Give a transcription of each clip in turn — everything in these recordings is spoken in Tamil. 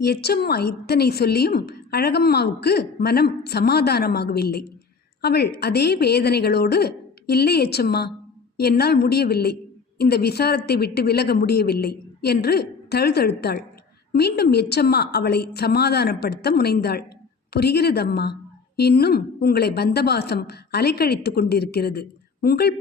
எச்சம்மா இத்தனை சொல்லியும் அழகம்மாவுக்கு மனம் சமாதானமாகவில்லை. அவள் அதே வேதனைகளோடு, இல்லை எச்சம்மா, என்னால் முடியவில்லை, இந்த விசாரத்தை விட்டு விலக முடியவில்லை என்று தழுதழுத்தாள். மீண்டும் எச்சம்மா அவளை சமாதானப்படுத்த முனைந்தாள். புரிகிறதம்மா, இன்னும் உங்களை பந்தபாசம் அலைக்கழித்து கொண்டிருக்கிறது. உங்கள்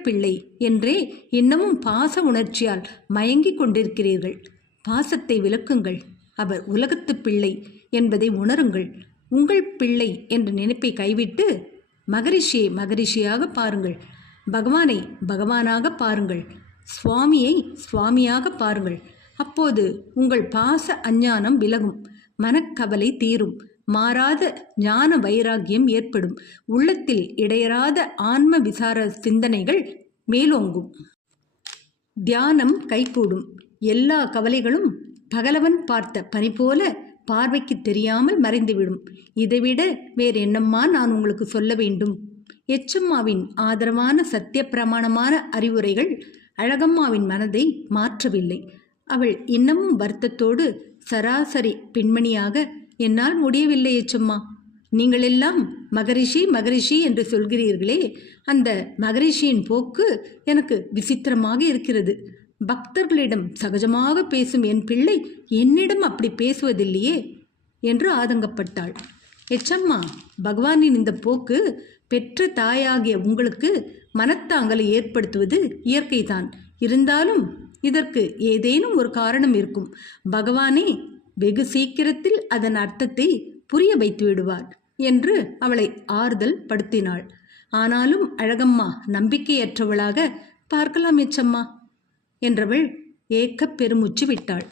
பிள்ளை என்றே இன்னமும் பாச உணர்ச்சியால் மயங்கிக் கொண்டிருக்கிறீர்கள். பாசத்தை விலக்குங்கள். அவர் உலகத்து பிள்ளை என்பதை உணருங்கள். உங்கள் பிள்ளை என்ற நினைப்பை கைவிட்டு மகரிஷியை மகரிஷியாக பாருங்கள். பகவானை பகவானாக பாருங்கள். சுவாமியை சுவாமியாக பாருங்கள். அப்போது உங்கள் பாச அஞ்ஞானம் விலகும், மனக்கவலை தீரும், மாறாத ஞான வைராகியம் ஏற்படும், உள்ளத்தில் இடையறாத ஆன்ம விசார சிந்தனைகள் மேலோங்கும், தியானம் கைகூடும், எல்லா கவலைகளும் பகலவன் பார்த்த பனி போல பார்வைக்கு தெரியாமல் மறைந்துவிடும். இதைவிட வேறு என்னம்மா நான் உங்களுக்கு சொல்ல வேண்டும்? எச்சம்மாவின் ஆதரவான சத்திய பிரமாணமான அறிவுரைகள் அழகம்மாவின் மனதை மாற்றவில்லை. அவள் இன்னமும் வருத்தத்தோடு, சராசரி பெண்மணியாக, என்னால் முடியவில்லை எச்சம்மா. நீங்கள் எல்லாம் மகரிஷி மகரிஷி என்று சொல்கிறீர்களே, அந்த மகரிஷியின் போக்கு எனக்கு விசித்திரமாக இருக்கிறது. பக்தர்களிடம் சகஜமாக பேசும் என் பிள்ளை என்னிடம் அப்படி பேசுவதில்லையே என்று ஆதங்கப்பட்டாள். எச்சம்மா, பகவானின் இந்த போக்கு பெற்ற தாயாகிய உங்களுக்கு மனத்தாங்கலை ஏற்படுத்துவது இயற்கைதான். இருந்தாலும் இதற்கு ஏதேனும் ஒரு காரணம் இருக்கும். பகவானே வெகு சீக்கிரத்தில் அதன் அர்த்தத்தை புரிய வைத்து விடுவார் என்று அவளை ஆறுதல் படுத்தினாள். ஆனாலும் அழகம்மா நம்பிக்கையற்றவளாக, பார்க்கலாம் எச்சம்மா என்றவள் ஏக்க பெருமூச்சு விட்டாள்.